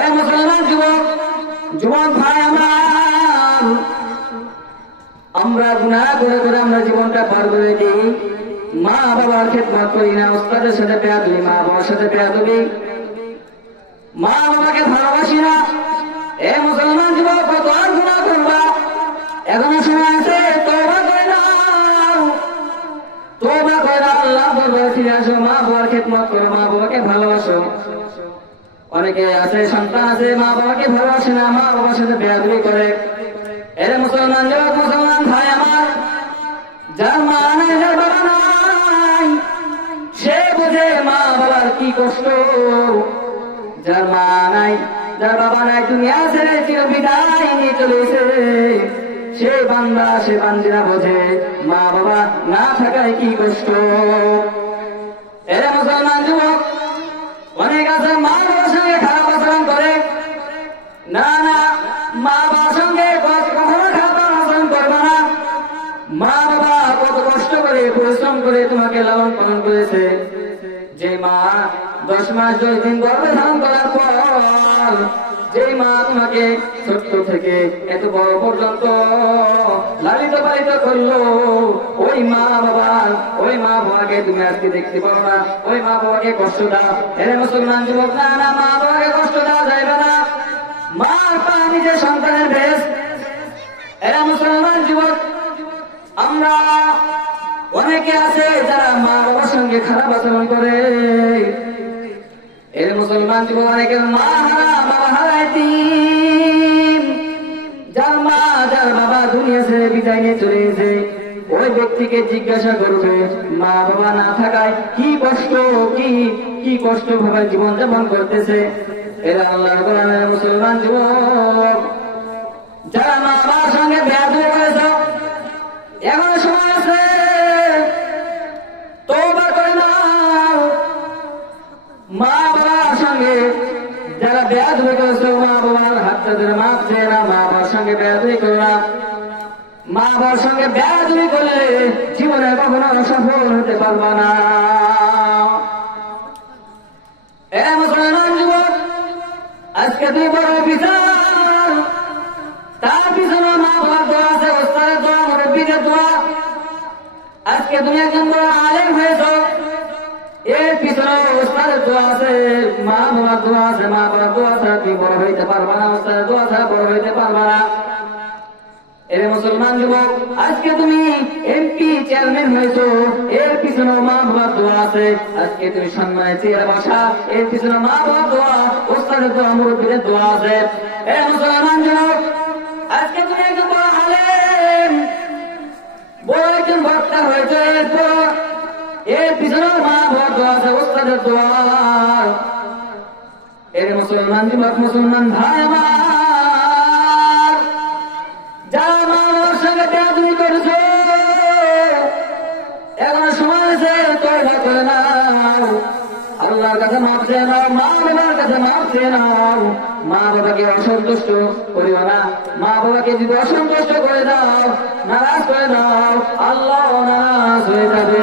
এ মুসলমান যুবক যুবক ভাই আমার, আমরা গুনাহ করে করে আমরা জীবনটা পার করে দিই। মা বাবার খেদমত করি না, ওস্তাদের সাথে বেয়াদবি, মা বাবার সাথে বেয়াদবি, মা বাবাকে ভালোবাসি না। এ মুসলমান যুবক, কত আর গুনাহ করবা? এখনো সময় আছে, তওবা করে নাও, তওবা করে আল্লাহ দরবারে ফিরে আসো, মা বাবার খেদমত করো, মা বাবাকে ভালোবাসো। অনেকে আছে, সন্তান আছে, মা বাবাকে ভালোবাসে না, মা বাবার সাথে বেয়াদবি করে। এর মুসলমান যুবক মুসলমান ভাই আমার, যার মা নাই যার বাবা নাই সে বোঝে মা বাবার কি কষ্ট। যার মা নাই যার বাবা নাই, দুনিয়া ছেড়ে চিরবিদায় নিয়ে চলেছে, সে বান্দা সে বান্দিরা বোঝে মা বাবা না থাকায় কি কষ্ট। এর মুসলমান যুবক অনেক আছে মা বাবার সঙ্গে খারাপ আচরণ করে। না না, মা বাবার সঙ্গে কখনো খারাপ আচরণ করবে না। মা বাবা কত কষ্ট করে পরিশ্রম করে তোমাকে লালন পালন করেছে। যে মা 10 মাস 10 দিন গর্ভে ধারণ করার পর, যে মা তোমাকে ছোট্ট থেকে এত বড় পর্যন্ত লালিত পালিত করলো, ওই মা বাবাকে তুমি আজকে দেখতে পাও না, ওই মা বাবাকে কষ্ট দাও। এর মুসলমান যুবক, না না, মা বাবাকে কষ্ট দেওয়া যাইবে না। মা পা নিজের সন্তানের বেশ। এরা মুসলমান যুবক, আমরা অনেকে আছে যারা মা বাবার সঙ্গে খারাপ আচরণ করে। এর মুসলমান যুবক অনেকের মা হারা, বাবা হারা এতিম। যার মা যার বাবা দুনিয়া ছেড়ে বিদায় নিয়ে চলে গেছে, ওই ব্যক্তিকে জিজ্ঞাসা করবে মা বাবা না থাকায় কি কষ্ট, কি কষ্ট ভাবে জীবন যাপন করতেছে। এরা আল্লাহর কোরআনের মুসলমান যুবক, যারা মা বাবার সঙ্গে বেয়াদবি করেছ, এখনো সময় আছে, তওবা করে নাও। মা বাবার সঙ্গে যারা বেয়াদবি করেছ, মা বাবার হাতটা ধরে মাপ চেয়ে না, মা বাবার সঙ্গে বেয়াদবি করো না। মা বাবার সঙ্গে বেয়াদবি করলে জীবনে কখনো সফল হতে পারবা না। এ মুসলমান যুবক, আজকে তুই বড় বিচার, তার পিছনে মা বাবার দোয়া আছে, ওস্তাদের দোয়া, মুরব্বীদের দোয়া। আজকে তুমি একজন বড় আলেম হয়েছ, এর পিছনে ওস্তাদের দোয়া আছে, মা বাবার দোয়া আছে। মা বাবার দোয়া ছাড়া তুমি বড় হইতে পারবা না, ওস্তাদের দোয়া ছাড়া বড় হইতে পারবা না। এর মুসলমান যুবক, আজকে তুমি এমপি চেয়ারম্যান হয়েছো, এর পিছনে মা বাবার দোয়া আছে। আজকে তুমি সম্মানের চেয়ারে বসা, এর পিছনে মা বাবার দোয়া, ওস্তাদের দোয়া, মুরব্বীদের দোয়া আছে। এর মুসলমান যুবক, আজকে তুমি একজন বড় আলেম, বড় একজন বক্তা হয়েছে, এর পিছনে মা বাবার দোয়া আছে, ওস্তাদের দোয়া। এর মুসলমান যুবক মুসলমান ভাই আমার, যারা মা বাবার সঙ্গে বেয়াদবি করেছে, এখন সময় আছে, তওবা করে নাও, আল্লাহর কাছে মাফ চেয়ে নাও, মা বাবার কাছে মাফ চেয়ে নাও। মা বাবাকে অসন্তুষ্ট করিও না। মা বাবাকে যদি অসন্তুষ্ট করে দাও, নারাজ করে দাও, আল্লাহ নারাজ হয়ে যাবে।